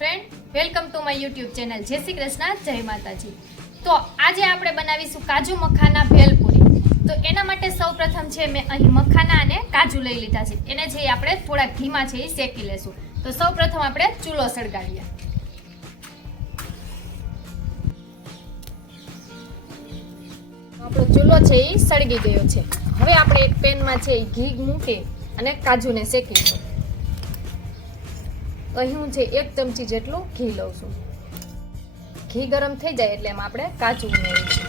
YouTube channel Jai Shri Krishna, જય માતાજી. તો આજે આપણે બનાવીશું કાજુ મખાના ભેલપુરી. તો એના માટે સૌપ્રથમ છે મેં અહીં મખાના અને કાજુ લઈ લીધા છે. એને જે આપણે થોડાક ધીમા છે એ શેકી લેશું. તો સૌપ્રથમ આપણે ચૂલો સળગાવીએ. આપણો ચૂલો છે એ સળગી ગયો છે. હવે આપણે એક પેનમાં છે એ ઘી મૂકી અને કાજુને શેકીશું અહીં હું છે એક ચમચી જેટલું ઘી લઉં છું. ઘી ગરમ થઈ જાય એટલે એમાં આપણે કાજુ ઉમેરીશું.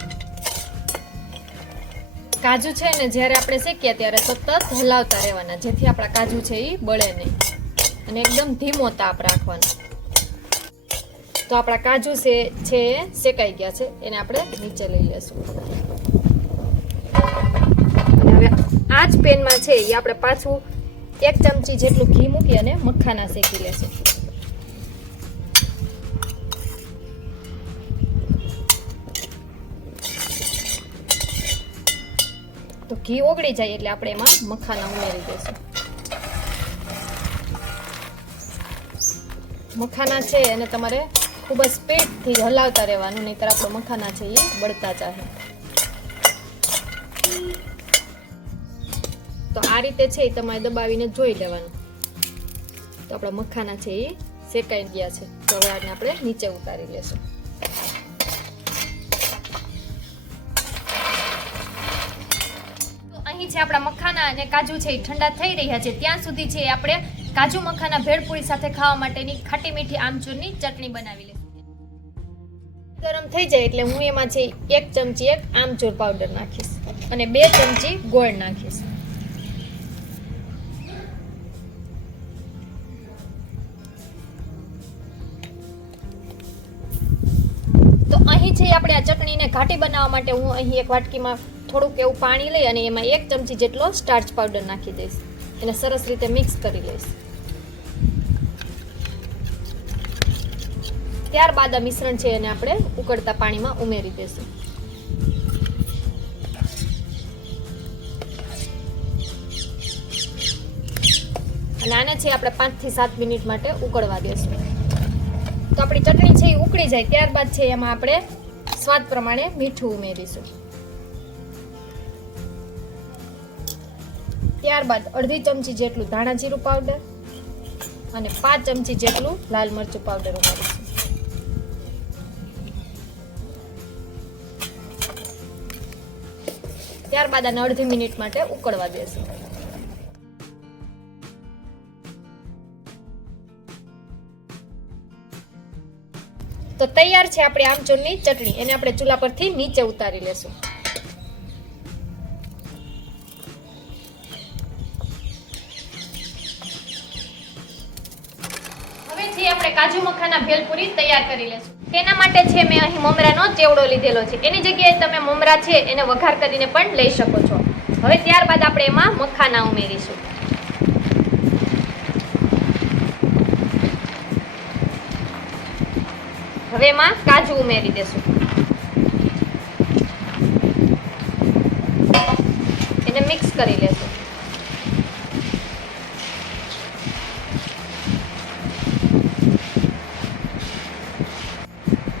કાજુ છે ને, જ્યારે આપણે શેકીએ ત્યારે સતત હલાવતા રહેવાના, જેથી આપણા કાજુ છે એ બળે નહીં. અને એકદમ ધીમો તાપ રાખવાનો. તો આપણા કાજુ છે છે એ શેકાઈ ગયા છે, એને આપણે નીચે લઈ લેશું. હવે આ જ પેનમાં છે એ આપણે પાછું એક ચમચી જેટલું ઘી મૂકી અને મખાના શેકી લેશું. તો ઘી ઓગળી જાય એટલે આપણે એમાં મખાના ઉમેરી દઈશું. મખાના છે એને તમારે ખૂબ જ સ્પીડથી હલાવતા રહેવાનું, નહીંતર આપણો મખાના છે એ બળતા ચાહે તો આ રીતે છે એ તમારે દબાવીને જોઈ લેવાનું. તો આપણા મખાના છે એ શેકાઈ ગયા છે. તો હવે આને આપણે નીચે ઉતારી લેશું. અહીં છે આપણા મખાના અને કાજુ છે એ ઠંડા થઈ રહ્યા છે. ત્યાં સુધી છે આપણે કાજુ મખાના ભેળપુરી સાથે ખાવા માટેની ખાટી મીઠી આમચૂરની ચટણી બનાવી લઈશું ગરમ થઈ જાય એટલે હું એમાં છે એક ચમચી એક આમચૂર પાવડર નાખીશ અને બે ચમચી ગોળ નાખીશ. અહીં છે આપણે આ ચટણીને ઘાટી બનાવવા માટે હું અહીં એક વાટકીમાં થોડુંક એવું પાણી લઈ અને એમાં એક ચમચી જેટલો સ્ટાર્ચ પાવડર નાખી દઈશ. એને સરસ રીતે મિક્સ કરી લઈશ. ત્યારબાદ આ મિશ્રણ છે એને આપણે ઉકળતા પાણીમાં ઉમેરી દઈશું. અને આને છે આપણે પાંચથી સાત મિનિટ માટે ઉકળવા દેશું તો આપણી ચટણી છે એ ઉકળી જાય, ત્યારબાદ છે એમાં આપણે સ્વાદ પ્રમાણે મીઠું ઉમેરીશું. ત્યારબાદ અડધી ચમચી જેટલું ધાણા જીરું પાવડર અને પાંચ ચમચી જેટલું લાલ મરચું પાવડર ઉમેરીશું. ત્યારબાદ આને અડધી મિનિટ માટે ઉકળવા દેશું. તો તૈયાર છે આપણી આમચૂરની ચટણી. એને આપણે ચૂલા પરથી નીચે ઉતારી લેશું. હવે જે આપણે કાજુ મખાના ભેલપુરી તૈયાર કરી લેશું. તેના માટે છે મેં અહીં મમરાનો ચેવડો લીધેલો છે. એની જગ્યાએ તમે મમરા છે એને વઘાર કરીને પણ લઈ શકો છો. હવે ત્યારબાદ આપણે એમાં મખાના ઉમેરીશું. હવે એમાં કાજુ ઉમેરી દેશું. એને મિક્સ કરી લેશું.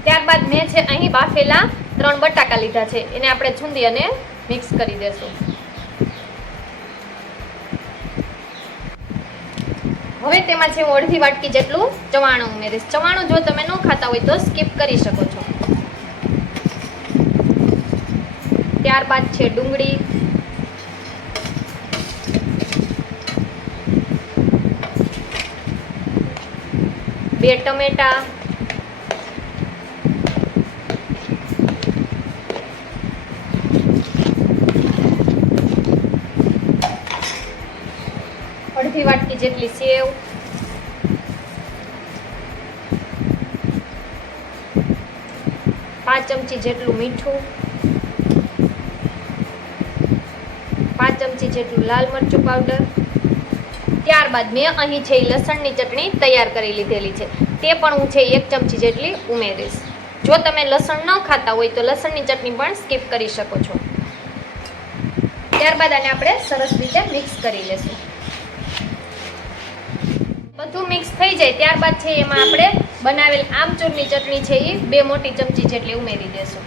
ત્યારબાદ મેં છે અહીં બાફેલા ત્રણ બટાકા લીધા છે. એને આપણે છૂંદી અને મિક્સ કરી દેશું. હવે તેમાં છે હું અડધી વાટકી જેટલું ચવાણું ઉમેરીશ. ચવાણું જો તમે ન ખાતા હોય તો સ્કીપ કરી શકો છો. ત્યારબાદ છે ડુંગળી. બે ટમેટા. અડધી વાટકી જેટલી સેવ પાંચ ચમચી જેટલું મીઠું. પાંચ ચમચી જેટલું લાલ મરચું પાવડર ત્યારબાદ મેં અહીં છે એ લસણની ચટણી તૈયાર કરી લીધેલી છે. તે પણ હું છે એક ચમચી જેટલી ઉમેરીશ. જો તમે લસણ ન ખાતા હોય તો લસણની ચટણી પણ સ્કીપ કરી શકો છો. ત્યારબાદ આને આપણે સરસ રીતે મિક્સ કરી લેશું. બધું મિક્સ થઈ જાય, ત્યારબાદ છે એમાં આપણે બનાવેલ આમચૂરની ચટણી છે એ બે મોટી ચમચી જેટલી ઉમેરી દેશું.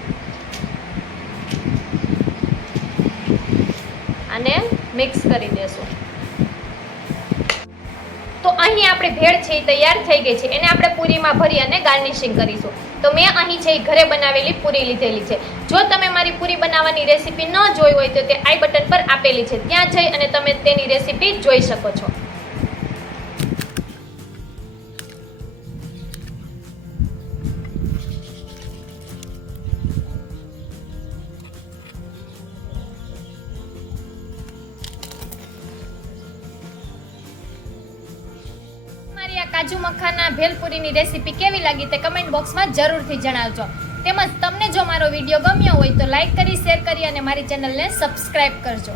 અને મિક્સ કરી દેશું. તો અહીં આપણે ભેળ છે એ તૈયાર થઈ ગઈ છે, એને આપણે પૂરીમાં ભરી અને ગાર્નિશિંગ કરીશું. તો મેં અહીં છે એ ઘરે બનાવેલી પૂરી લીધેલી છે. જો તમે મારી પૂરી બનાવવાની રેસીપી ન જોઈ હોય તો તે આઈ બટન પર આપેલી છે. ત્યાં જઈ અને તમે તેની રેસીપી જોઈ શકો છો. કાજુ મખાના ભેલપુરીની રેસીપી કેવી લાગી તે કમેન્ટ બોક્સમાં જરૂરથી જણાવજો. તેમજ તમને જો મારો વીડિયો ગમ્યો હોય તો લાઈક કરી શેર કરી અને મારી ચેનલને સબસ્ક્રાઈબ કરજો.